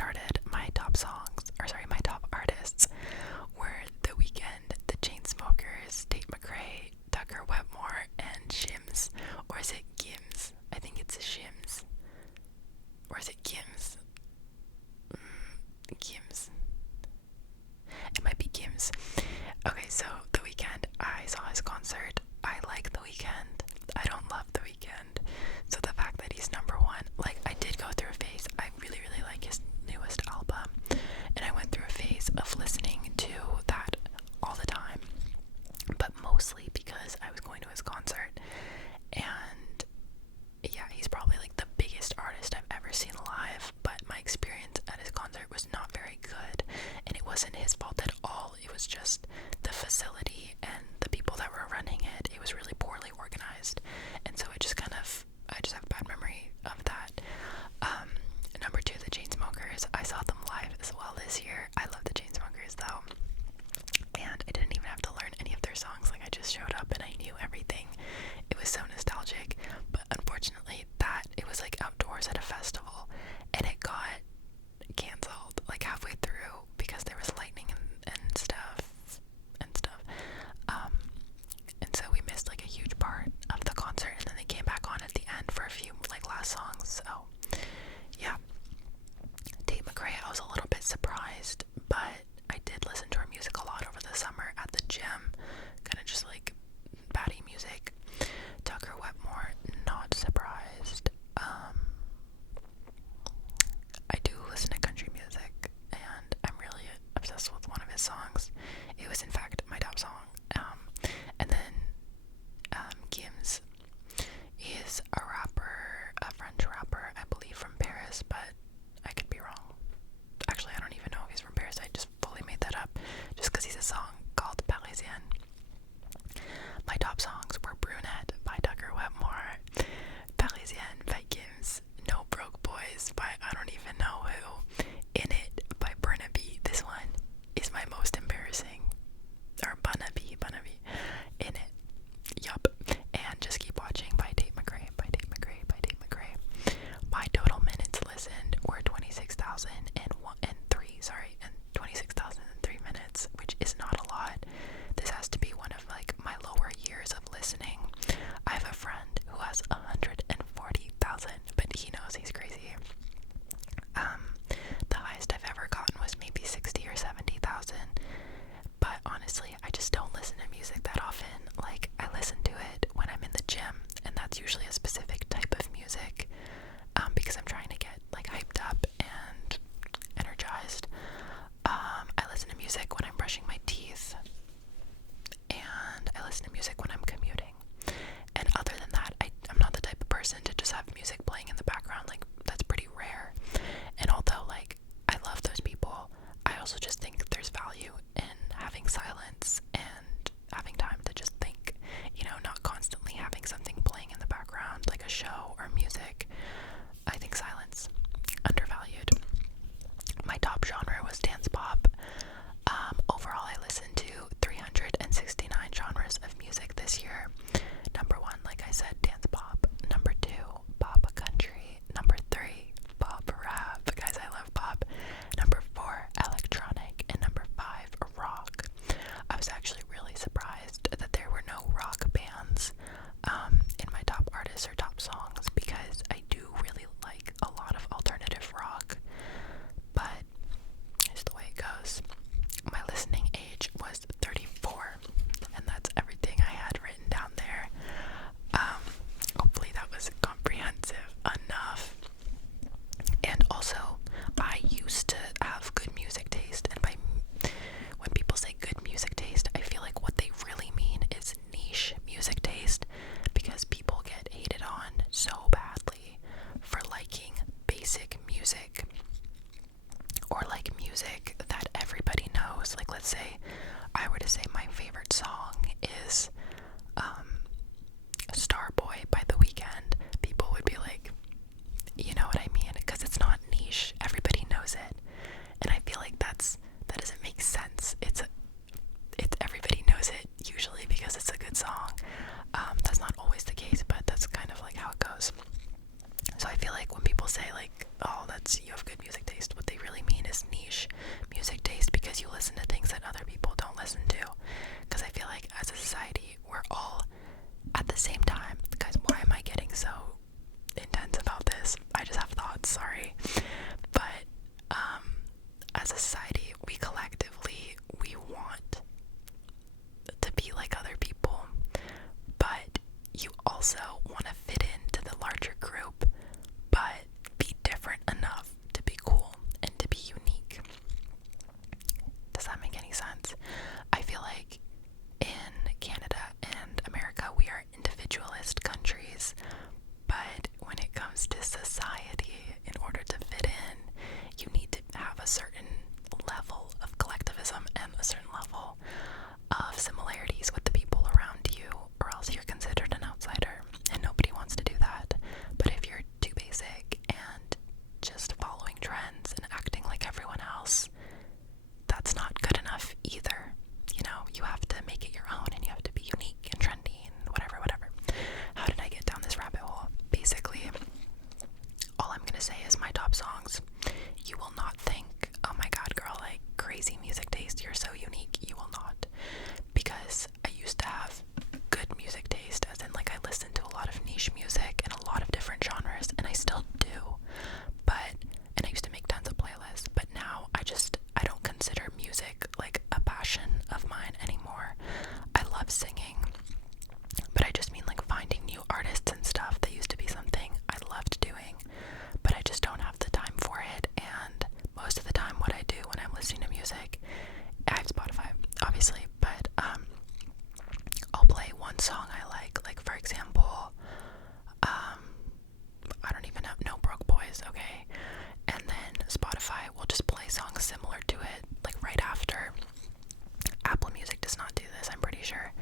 started, my top artists were The Weeknd, The Chainsmokers, Tate McRae, Tucker Wetmore, and Shims. Or is it Gims? I think it's Shims. Or is it Gims? Gims. It might be Gims. Okay, so The Weeknd, I saw his concert. I like The Weeknd. I don't love The Weeknd. So the fact that he's number one, like, I did go through a phase. I really, really like his newest album. And I went through a phase of listening to that all the time. But mostly because I was going to his concert. And yeah, he's probably like the biggest artist I've ever seen live. But my experience at his concert was not very good. And it wasn't his fault at all. It was just the facility and the people that were running it. It was really poorly organized. And so I just have a bad memory of that. Number two, the Chainsmokers. I saw them live as well this year. I love the Chainsmokers though. And I didn't even have to learn any of their songs. Like, I just showed up and I knew everything. It was so nostalgic. But unfortunately, it was like outdoors at a festival. And it got canceled like halfway through because there was lightning and stuff. And so we missed like a huge part of the concert, and then they came back on at the end for a few like last songs. So yeah, Tate McRae, I was a little bit surprised, but I did listen to her music a lot over the summer at the gym, kind of just like batty music. Tucker Wetmore, not surprised. I do listen to country music, and I'm really obsessed with one of his songs. It was in fact my top song. And then Gims is a rapper, a French rapper, I believe from Paris, but I could be wrong. Actually, I don't even know if he's from Paris. I just fully made that up just because he's a song called Parisienne. My top songs were Brunette by Tucker Wetmore, Parisienne by Gims, No Broke Boys by I don't even know who, In It by Burnaby. This one is my most embarrassing. Or Burnaby. In It. Yup. And Just Keep Watching by Tate McRae. My total minutes listened were 26,003 minutes, which is not a lot. This has to be one of like my lower years of listening. I have a friend who has 140,000, but he knows he's crazy. The highest I've ever gotten was maybe 60 or 70,000. But honestly, I just don't listen to music that often. Like, I listen to it when I'm in the gym, and that's usually a specific type of music, because I'm trying to get like hyped up and energized. I listen to music when I'm brushing my teeth, and I listen to music when I'm commuting. And other than that, I'm not the type of person to just have music playing in the background. Like, that's pretty rare. And although like I love those people, I also just think there's value in having silence and having time to just think, not constantly having something playing in the background like a show or music. I think silence, undervalued. My top genre was dance pop. Overall, I listened to 369 genres of music this year. Number one, like I said, dance pop. Number two, pop country. Number three, pop rap. Guys, I love pop. Number four, electronic. And number five, rock. I was actually really surprised that there were no rock bands in my top artists or top songs, because I do really like a lot of alternative rock, but it's the way it goes. My listening age was 34, and that's everything I had written down there. Hopefully that was comprehensive enough. And also, I used to have good music taste, and when people say good music taste, I feel like what they really mean is niche music taste, because people get hated on so badly for liking basic music, or like music that everybody knows. Like, let's say I were to say my favorite song is Starboy by The Weeknd, people would be like, you know what I mean? Because it's not niche, everybody knows it. And I feel like that doesn't make sense. It's everybody knows it usually because it's a good song. That's not always the case, but that's kind of like how it goes. So I feel like when people say like, oh, you have good music taste, what they really as a society, we collectively, we want to be like other people, but you also want to fit into the larger group, but be different enough to be cool and to be unique. Does that make any sense? I feel like in Canada and America, we are individualist countries, but when it comes to society, in order to fit in, you need to have a certain level of collectivism and a certain level of similarities with the people around you, or else you're considered an outsider, and nobody wants to do that. But if you're too basic and just following trends and acting like everyone else, that's not good enough either. You know, you have to make it your own, and you have to be unique and trendy and whatever. How did I get down this rabbit hole? Basically, all I'm gonna say is my top songs. You will not think, oh my god, girl, like, crazy music taste, you're so unique. You will not. Because I used to have good music taste, as in, like, I listened to a lot of niche music and a lot of different genres, and I still do. And I used to make tons of playlists, but now I don't consider music like a passion of mine anymore. I love singing, but I just mean like finding new artists and stuff. That used to be something I loved doing, but I just don't have the time for it. And most of the time what I do when I'm listening to music, I have Spotify, obviously, but I'll play one song I like for example, I don't even know, No Broke Boys, okay? And then Spotify will just play songs similar to it, like right after. Apple Music does not do this, I'm pretty sure.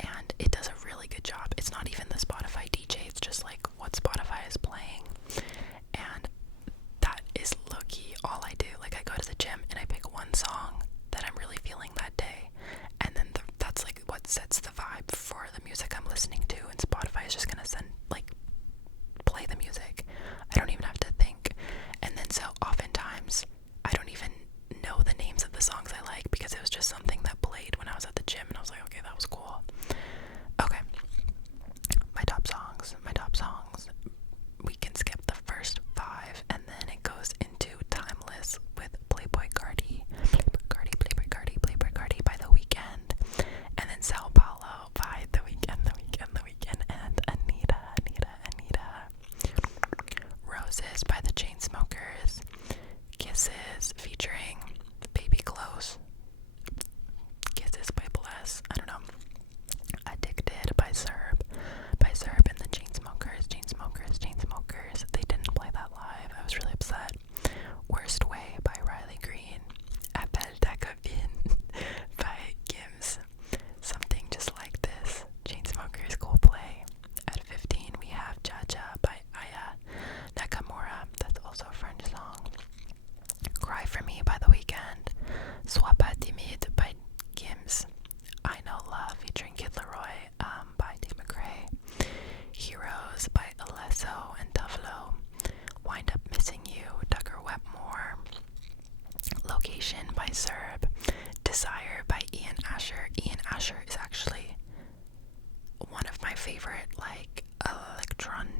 And it does a really good job. It's not even the Spotify DJ, it's just like what Spotify is playing. And that is low-key all I do. Like, I go to the gym and I pick one song that I'm really feeling that day. And then that's like what sets the vibe for the music I'm listening to. And Spotify is just gonna play the music. I don't even have to think. And then so oftentimes I don't even know the names of the songs I like, because it was just something that played when I was at the gym and I was like, okay, that was cool. Okay, my top songs. We can skip the first 5 and then it goes into Timeless with Playboy Cardi by The Weeknd, and then Sao Paulo by The Weeknd, and Anita. Roses by the Chainsmokers, Kisses featuring Baby Close, Kisses by Bless, I don't know, Addicted by Zerb and the Chainsmokers. They didn't play that live, I was really upset. Worst Way by Riley Green, Appel d'Acapine by Gims, Something Just Like This, Chainsmokers, Coldplay. At 15 we have Jaja by Aya Nakamura, that's also a French song. Cry For Me by The Weeknd, Sois Pas Timide by Gims, I Know Love featuring Kid Laroi by Tate McRae, Heroes by Alesso and Tavlo, Wind Up Missing You, Tucker Wetmore, Location by Zerb, Desire by Ian Asher. Ian Asher is actually one of my favorite, like, electronic